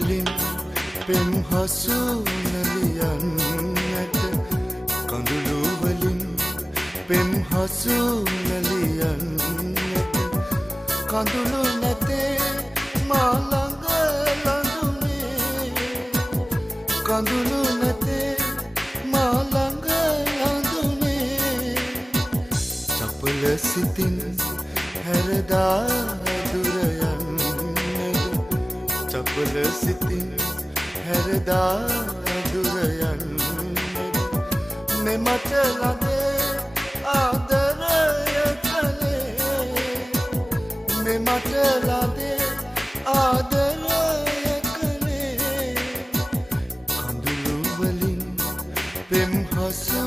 වලින් පෙම් හසු නලියන්නට කඳුළු වලින් පෙම් හසු නලියන්නට කඳුළු නැතේ මා ළඟ ලඳුනේ කඳුළු නැතේ මා ළඟ ලඳුනේ චපල සිතින් හැරදා දුර යන්නට චපල සිතින් හැරදා දුර යන්නට මෙමට ළඟේ ආදරය කලේ මෙමට ළඟේ ආදරය කලේ කඳුළු වලින් පෙම් හසු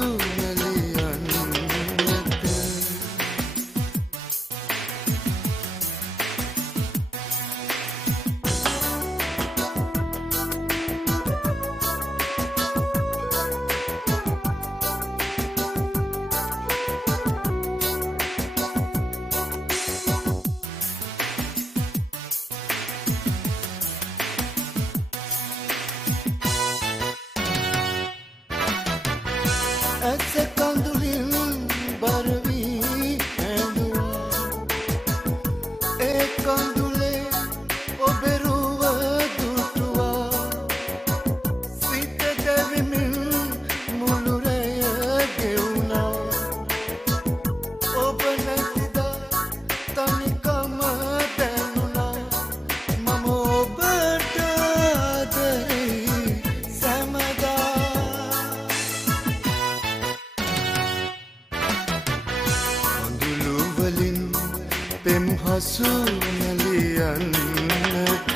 ඇස කඳුලින් බර වී ඇඬුවා ඒ කඳුලේ ඔබේ රුව දුටුවා සිත දැවෙමින් මුළු රැය ගෙවුණා ඔබ නැතිදා තනිකම දැනුණා මම ඔබට ආදරේ සැමදා පෙම් හසු නලියන්නට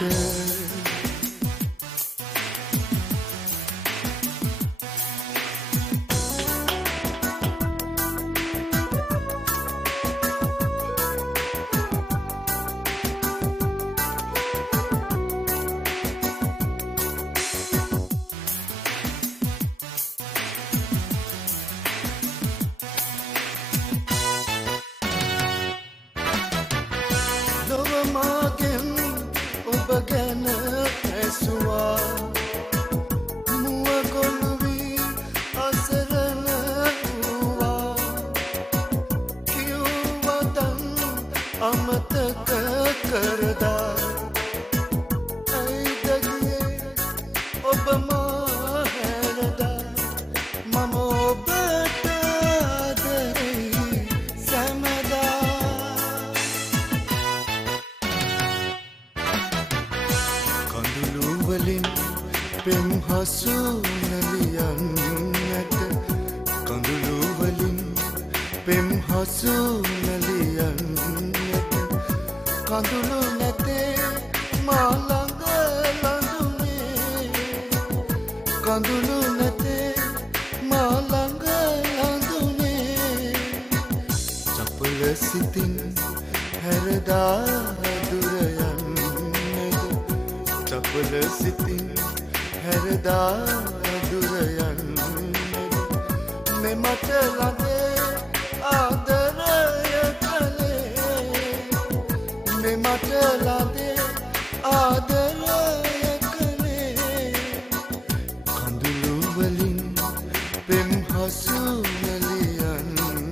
මාගෙන් ඔබ ගැන ඇසුවා මුව ගොළු වී අසරණ වූවා කිව්වදන් අමතක කරදා ඇයිද ගියේ ඔබ මා හැරදා මම ඔබට ආදරේ සැමදා වලින් පෙම් හසු නලියන්නට කඳුළු වලින් පෙම් හසු නලියන්නට කඳුළු නැතේ මා ළඟ ලඳුනේ කඳුළු නැතේ මා ළඟ ලඳුනේ චපල සිතින් හැරදා දුර චපල සිතින් හැරදා දුර යන්නට මෙමට ළඟේ ආදරය කලේ මෙමට ළඟේ ආදරය කලේ කඳුළු වලින් පෙම් හසු නලියන්නට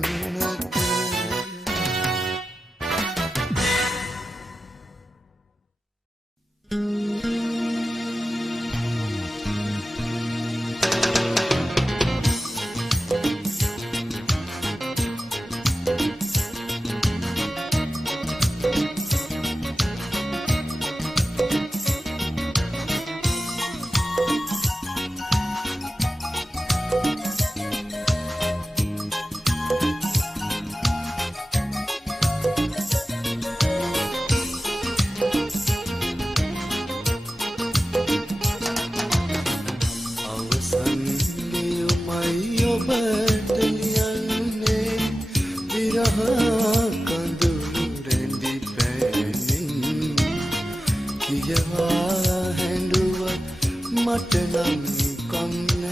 මට නම් කම්න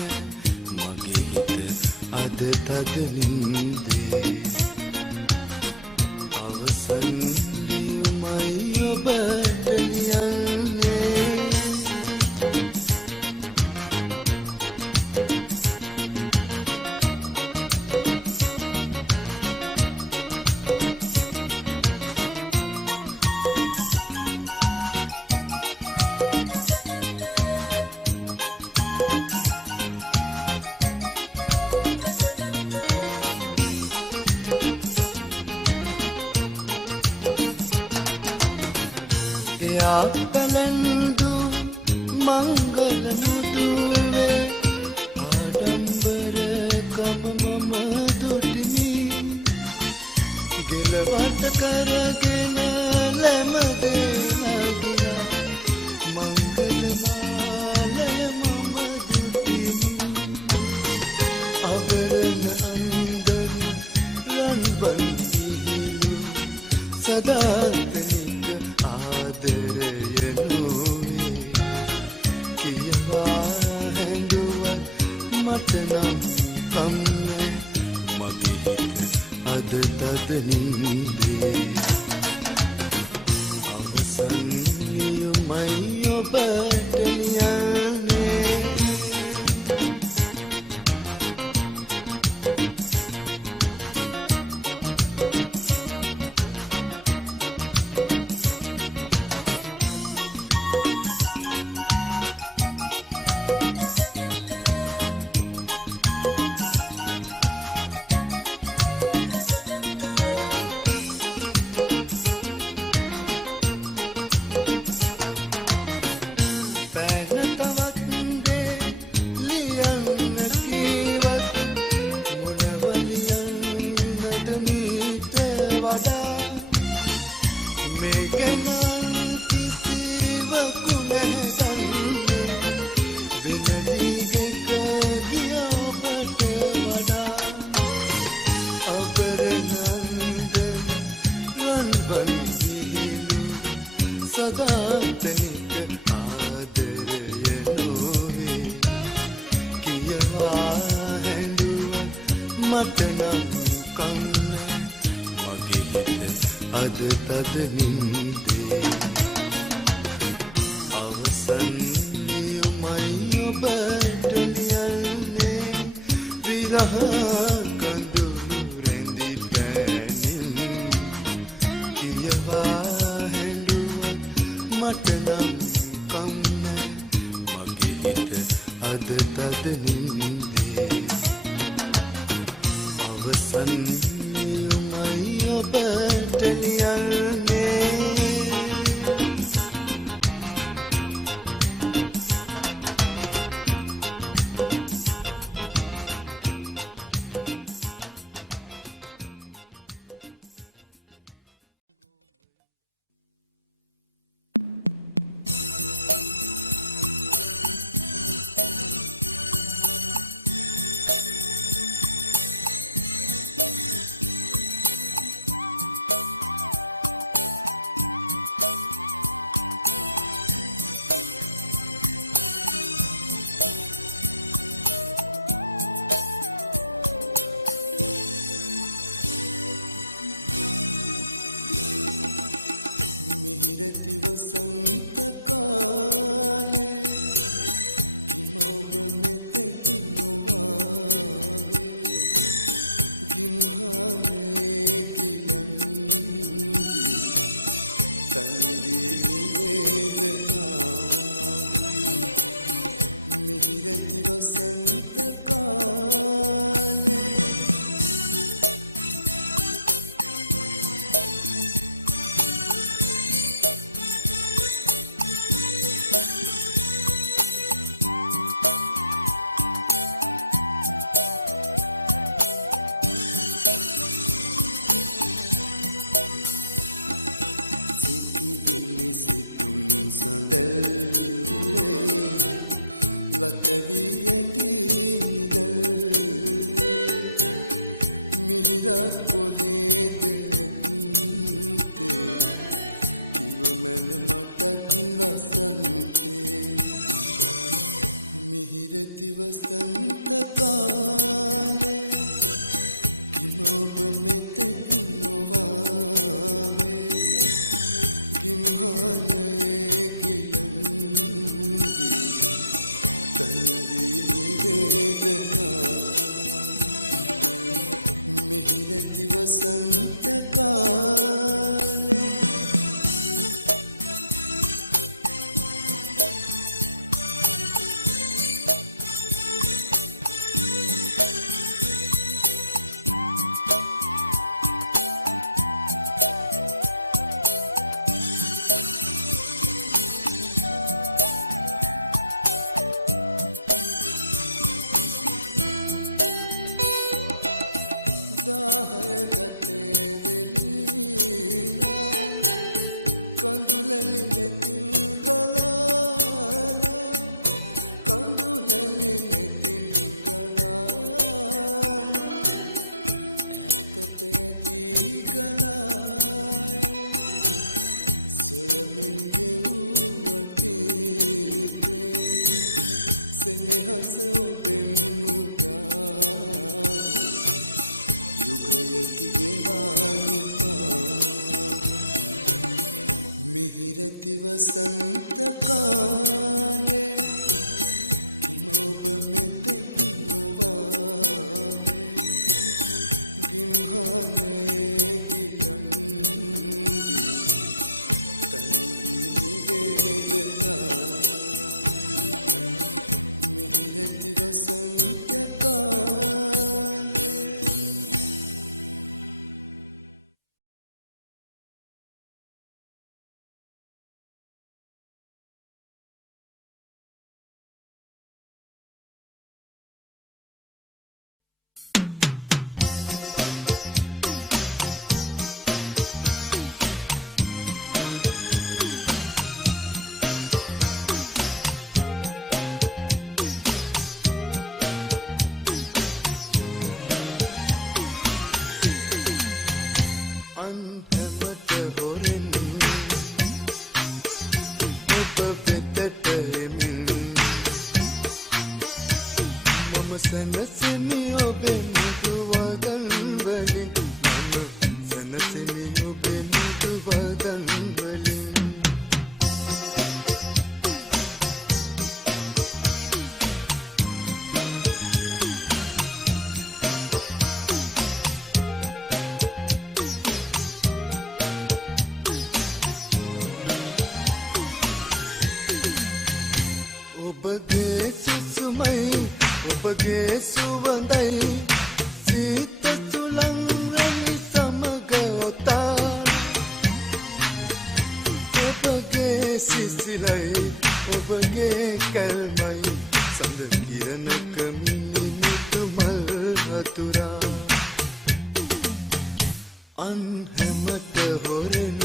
මගේ හිත අද තද නින්දේ අවසන් ලියුමයි ඔබට ලියන්නේ එයා පැලැන්දු මංගල මුදුවේ ආඩම්බර කම මම දුටිමි ගෙලවට කරගෙන ලැමදේ නගිනා මංගල මාලය මම දුටිමි අවරණ අන්දන් රන්බන් විහිළු සදාතනික ආදරය නොවේ කියවා හැඬුවත් මට නම් කම්නේ මගේ හිත අද තද නින්දේ අවසන් නියමයි ඔබට ලියන්නේ සදාතනික ආදරය නොවේ කියවා හැඬුවත් මට නම් කම්නේ මගේ හිත අද තද නින්දේ අවසන් නියමයි ඔබට ලියන්නේ විරහ කඳුළු රැඳි පැනින් කියවා මට නම් කම්නේ මගේ හිත අද තද නින්දේ අවසන් නියමයි ඔබට ලියන්නේ මිහිරති වසන්ත කාලේ කිම ඔබ මෙතෙක් නොවාවේ ගිම්හානයේ ගිලන්වී තනිවී නිවේදනා මිහිරති වසන්ත කාලේ වසන්ත කාලේ කිම ඔබ මෙතෙක් නොවාවේ ගිම්හානයේ ගිලන්වී තනිවී නිවේදනා මිහිරති වසන්ත කාලේ කඳුලැලි නෙතින් ගලාලා කඳුලැලි නෙතින් ගලාලා ඈතට ඇදී ගලායි සොයමින් ගෙවූ අතීතේ සෙනෙහස ඔබෙන් නුගාවූ යුගයකි ගෙවානිමා මිහිරති වසන්ත කාලේ කිම ඔබ මෙතෙක් නොවානේ ගිම්හානයේ ගිලන්වී තනිවී නිවේදනා මිහිරති වසන්ත කාලේ අන්හැමට හොරෙන් ඔබ වෙතට එමින් මම සැනසෙමි ඔබේ මෘදු වදන් වලින් මම සැනසෙමි ඔබේ මෘදු වදන් වලින් ඔබගේ සුසුමයි ඔබගේ සුවඳයි සීත සුළං රැලි සමග ඔතා ඔබගේ සිසිලයි ඔබගේ කල්මයි සඳ කිරණක මිනිමුතු මල් වතුරා අන්හැමට හොරෙන්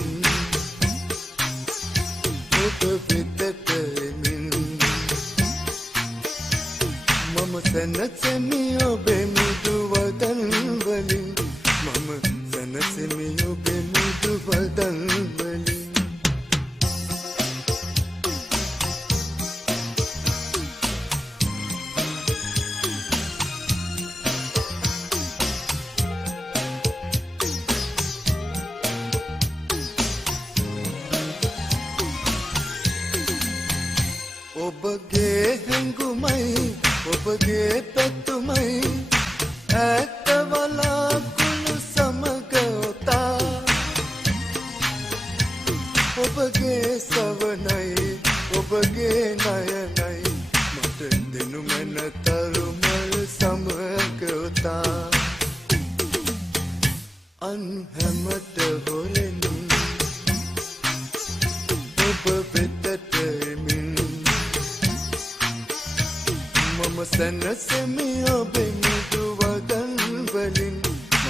ඔබ වෙතට එමින් මම සැනසෙමි ඔබේ මෘදු වදන් වලින් මම සැනසෙමි ඔබේ මෘදු වදන් වලින් ඔබගේ හැඟුමයි ඔබගේ පැතුමයි ඈත වලාකුළු සමග ඔතා ඔබගේ සවනයි ඔබගේ නයනයි මට දෙනු මැන තරුමල් සමග ඔතා අන්හැමට හොරෙන් ඔබ වෙතට එමින් මම සැනසෙමි ඔබේ මෘදු වදන් වලින්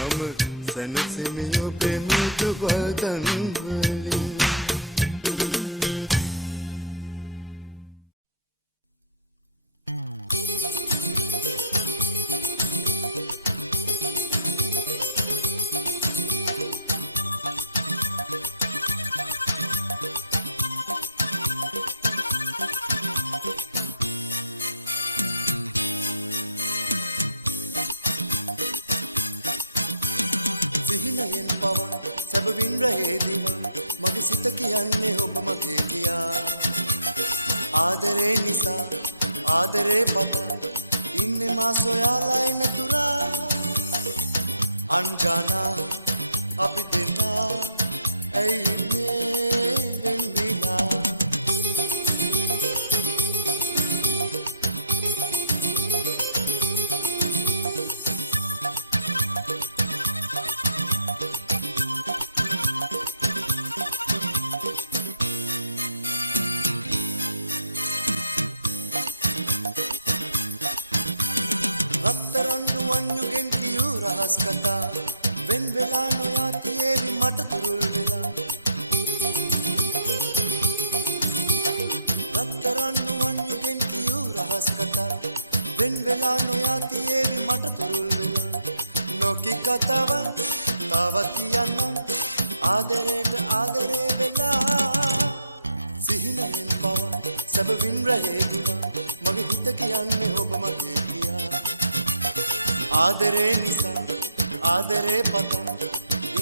මම සැනසෙමි ඔබේ මෘදු වදන් වලින් සිහිනයෙන් පවා සැබවින් රහේ දිවා මගේ සිත කියන්නේ ඔබ මගේ කියා ආදරේ නිසා ආදරේ පතා ඉන්නේ මා සොයාලා එන තුරා අංජානා අපි දෙන්නා ඇයි ඉන්නේ වෙන් විනා රහස් කතා වෙන් වෙලා නොයාති ඒවි මට තුරුල් වෙලා කතාවන් තවත් කියන්නම් ආදරයට ආදරේ වෙලා සිහිනයෙන් පව සැබවින් රැහේ ගිවා මගේ හිත කියන්නේ ඔබ මගේ කියා ආදරේ නිසා ආදරේ පතා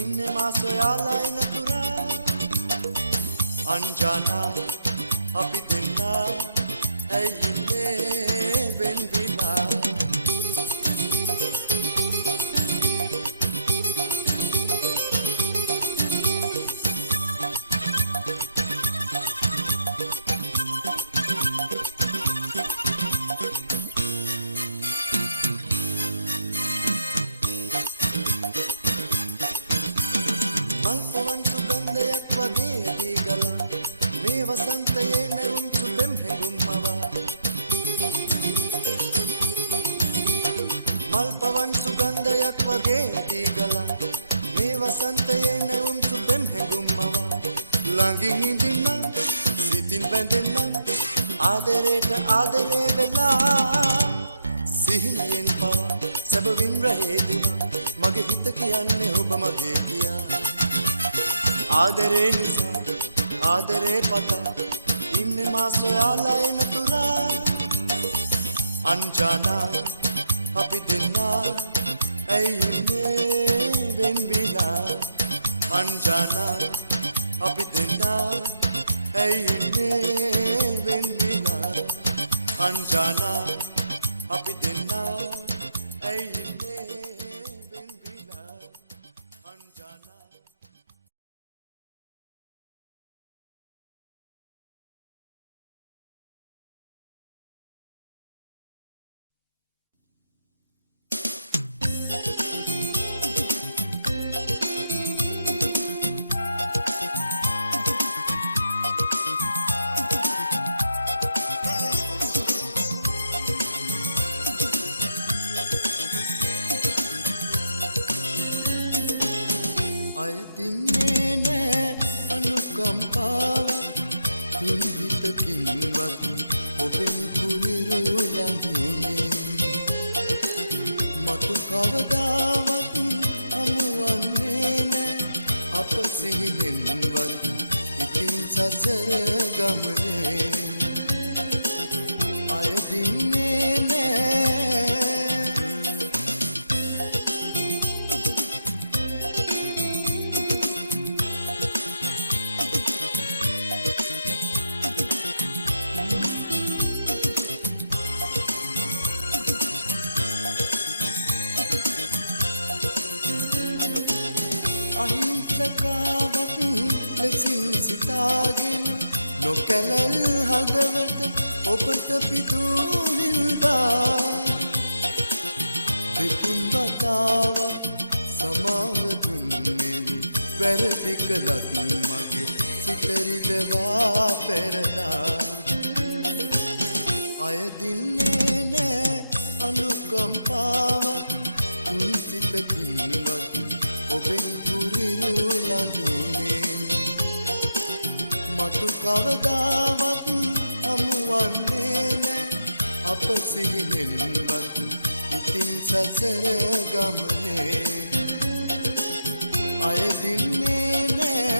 ඉන්නේ මා සොයාලා එනතුරා අංජානා අපි දෙන්නා ඇයි ඉන්නේ වෙන් විලා මල්පවන් සුගන්ධයක් වගේ ඇදී ගලා මේ වසන්තයේ නැවුම් සුපෙම් හැඟුම් මවා මල්පවන් සුගන්ධයක් වගේ ඇදී ගලා මේ වසන්තයේ නැවුම් සුපෙම් හැඟුම් මවා ළඟින් ඉඳින්නම් සිතින් බැඳෙන්නම් ආදරයට ආදරේ වෙලා සිහිනයෙන් පව සැබවින් රැහේ දිවා මගේ හිත කියන්නේ ඔබ මගේ කියා ආදරේ නිසා ආදරේ පතා ඉන්නේ මා සොයාලා එනතුරා අංජානා අපි දෙන්නා ඇයි ඉන්නේ වෙන් විලා අංජානා අපි දෙන්නා ඇයි ඉන්නේ වෙන් විලා අංජානා අපි දෙන්නා ඇයි ඉන්නේ වෙන් විලා අංජානා අයදින්නේ නෑ අනුකම්පාවක් තුන් හිතකින්වත් ඔබෙන් කුරිරු ළඟුනේ මතු කවදාවත් හමුවන්නේ නෑ අප සිහිනෙන්වත් ඉතින් සසර ගමනේ අයදින්නේ නෑ අහිංසකාවක් ලෙසින් සිතාගෙන නොකැලල් හදවත ඔබට පිදූ හිල්දා දෙතුන් වතාවක් සමාව දුන්නේ වැරදි කළත් මගේ සිත රිදවා පෙරදා අයදින්නේ නෑ අනුකම්පාවක් තුන් සිතකින්වත් ඔබෙන් කුරිරු ළඟුනේ මතු කවදාවත් හමුවන්නේ නෑ අප සිහිනෙන්වත් ඉතින් සසර ගමනේ අයදින්නේ නෑ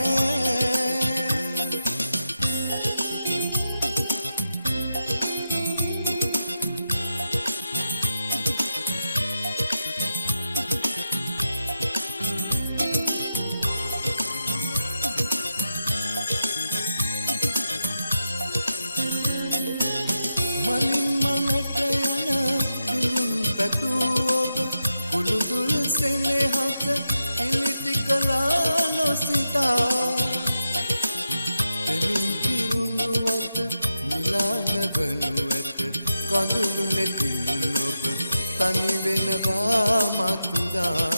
මලින් මලට යන බිඳුන් පැතූ ඔබ කුළුදුල් සෙනෙහස පිළිටි කළා නොසිතා එමින් පිරුණුවත මිලානවනු ඇත කඳුළු නැතින් ඔබ තනි වෙනවා මතුදා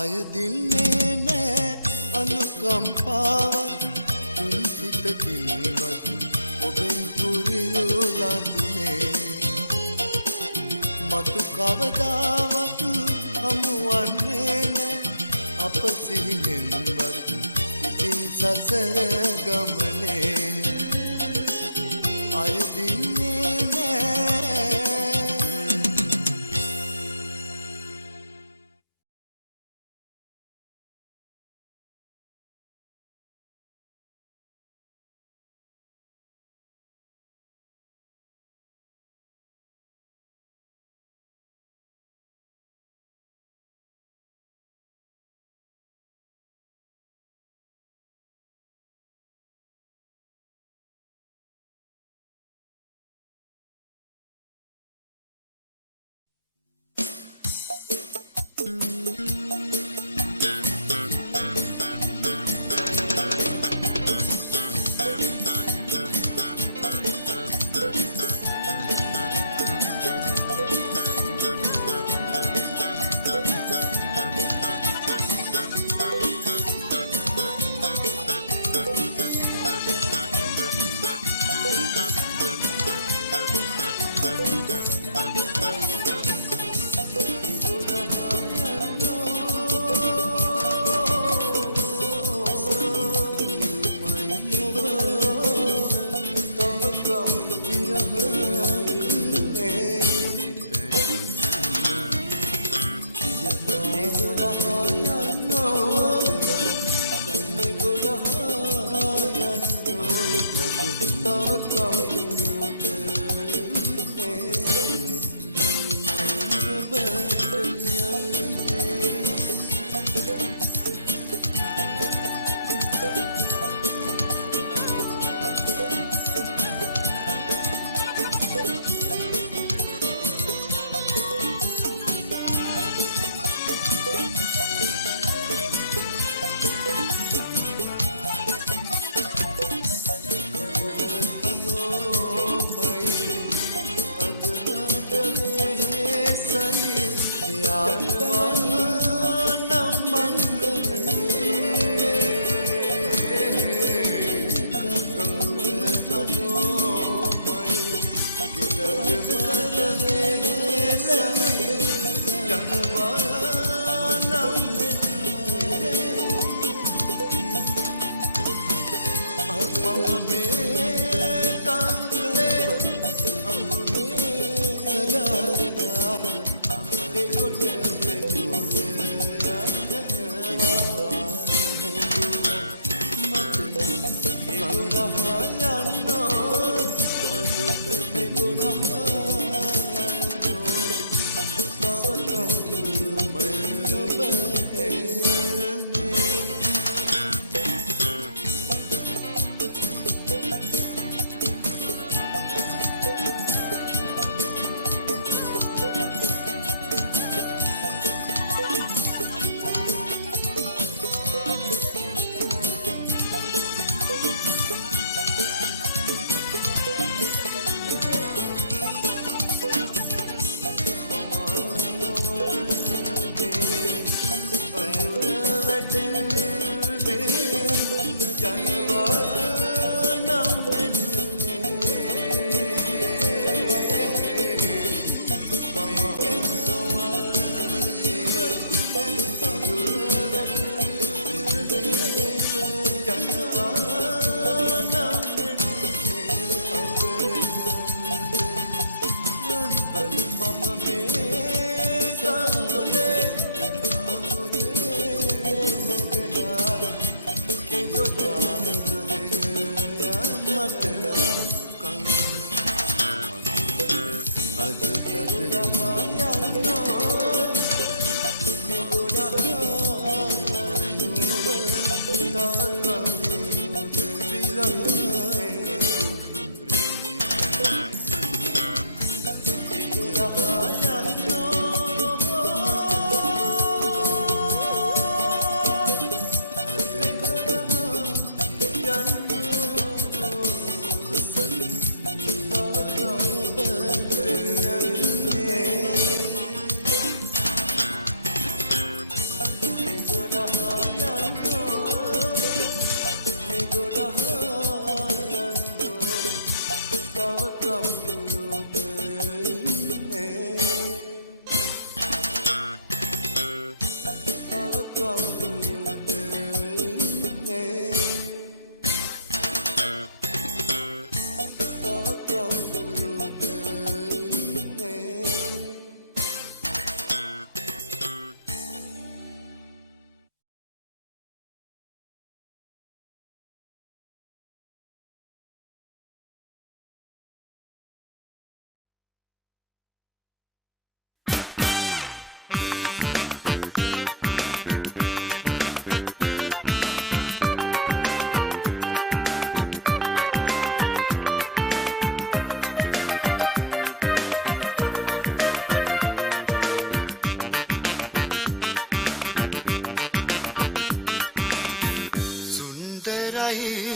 අයදින්නේ නෑ අනුකම්පාවක් තුන් සිතකින්වත් ඔබෙන් කුරිරු ළඟුනේ මතු කවදාවත් හමුවන්නේ නෑ අප සිහිනෙන්වත් ඉතින් සසර ගමනේ අයදින්නේ නෑ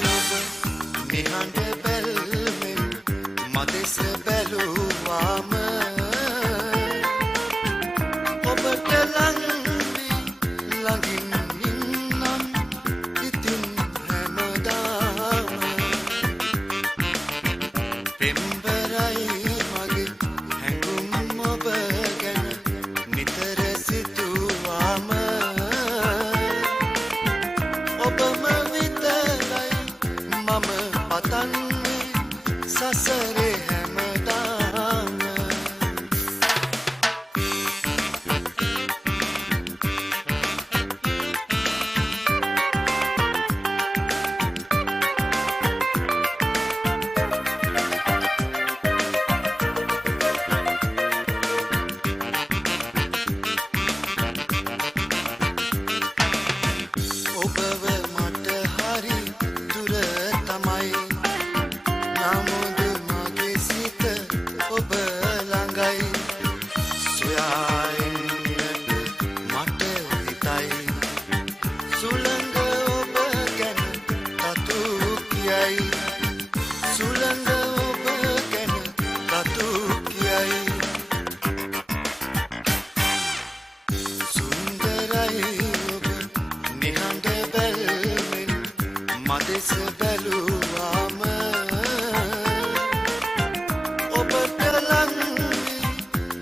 ඔබ නිහඬ බැල්මෙන් මදෙස බැලුවාම ඔබට ළඟින් ඉන්නම් ඉතින් හැමදාම පෙම්බරයි මගේ හැඟුම් ඔබ ගැන නිතර සිතුවාම ඔබම විතරයි මම පතන්නේ සසරේ හැමදාම ඔබව මට හරි දුර තමයි නමුත් මගේ සිත ඔබ ළඟයි සොයා එන්නට මට හිතයි සුළඟ ඔබ ගැන තතු කියයි සුළඟ ඔබ ගැන තතු කියයි සුන්දරයි ඔබ නිහඬ බැල්මෙන් මදෙස බැලුවාම ඔබට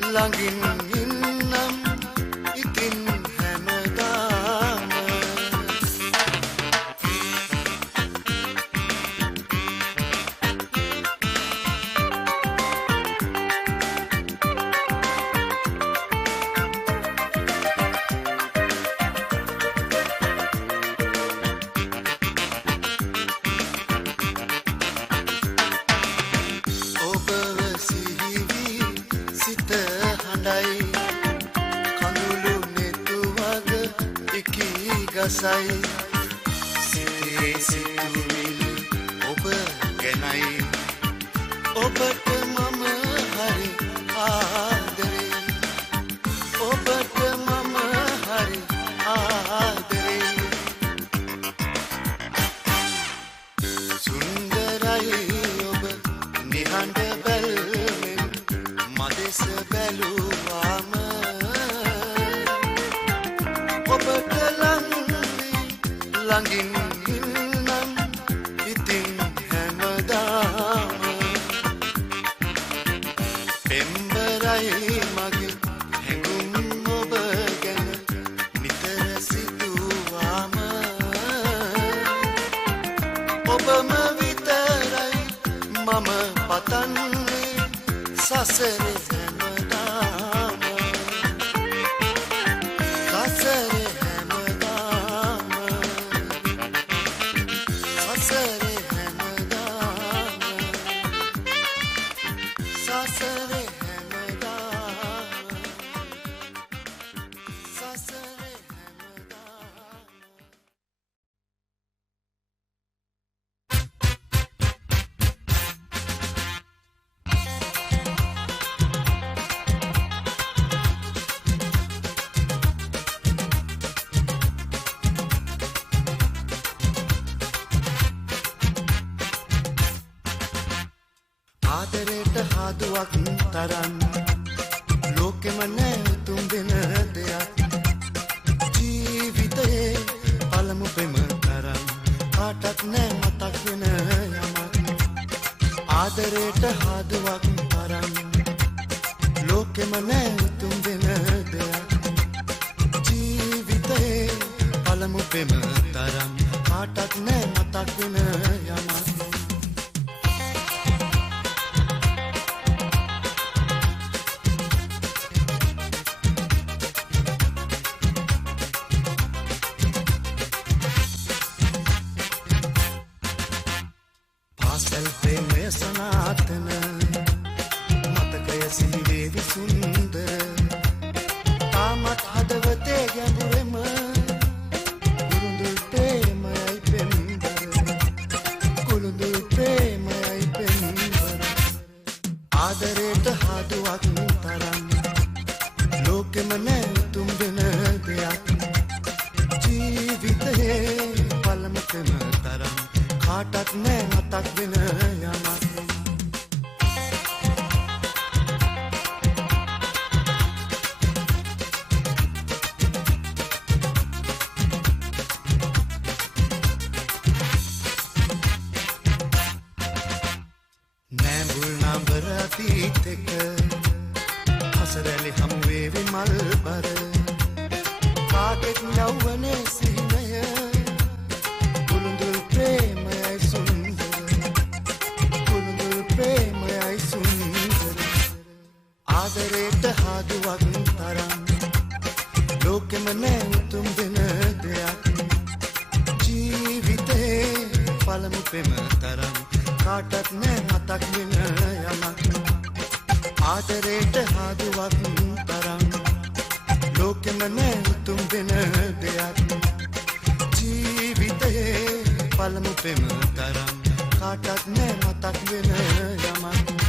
ළඟින් ඉන්නම් ඉතින් හැමදාම ඔබව සිහිවි සිත හඬයි කඳුළු නෙතු වග ඉකී ගසයි සිතේ සිතුවිලි ඔබ ගැනයි ඔබට මම හරි ආදරේ ඔබට මම හරි ආදරේ සුන්දරයි ඔබ නිහඬ බැල්මෙන් මදෙස බැලුවාම ඔබට ළඟින් ඉන්නම් ඉතින් හැමදාම පෙම්බරයි මගේ හැඟුම් ඔබ ගැන නිතර සිතුවාම ඔබම විතරයි මම පතන්නේ සසරේ හැමදාම සසරේ හැමදාම සසරේ හැමදාම සසරේ හැමදාම සසරේ හැමදාම ආදරයට හාදුවක් තරම් ලෝකෙම නෑ තුන්දෙන දෙයක් ජීවිතයේ පළමු පෙම තරම් කාටත් නෑ මතක් වෙන යමක් ආදරයට හාදුවක් තරම් ලෝකෙම නෑ තුන්දෙන දෙයක් ජීවිතයේ පළමු පෙම තරම් කාටත් නෑ මතක් වෙන යමක් පාසල් ප්‍රේමය සනාතන මතකය සිහිවේවි සුන්දර තාමත් හදවතේ ගැඹුරෙම කුළුඳු ප්‍රේමයයි පෙම්බර කුළුඳු ප්‍රේමයයි පෙම්බර ආදරයට හාදුවක් තරම් ලෝකෙම නෑ තුන්දෙන දෙයක් ජීවිතයේ පළමුකම තරම් කාට කාටත් නෑ මතක් වෙන යමක් නෑඹුල් නඹර අතීතෙක හසරැලි හමුවේවි මල් බර කාගෙත් යෞවනේ සිහිනය කුළුඳුල් ප්‍රේමයයි සුන්දර කුළුඳුල් ප්‍රේමයයි සුන්දර ආදරේට හාදුවක් තරම් ලෝකෙම නෑ උතුම් වෙන දෙයක් ජීවිතේ පළමු පෙම තරම් කාටත් නෑ මතක් වෙන යමක් ආදරේට හාදුවක් තරම් ලෝකෙම නෑ උතුම් වෙන දෙයක් ජීවිතේ පළමු පෙම තරම් කාටත් නෑ මතක් වෙන යමක්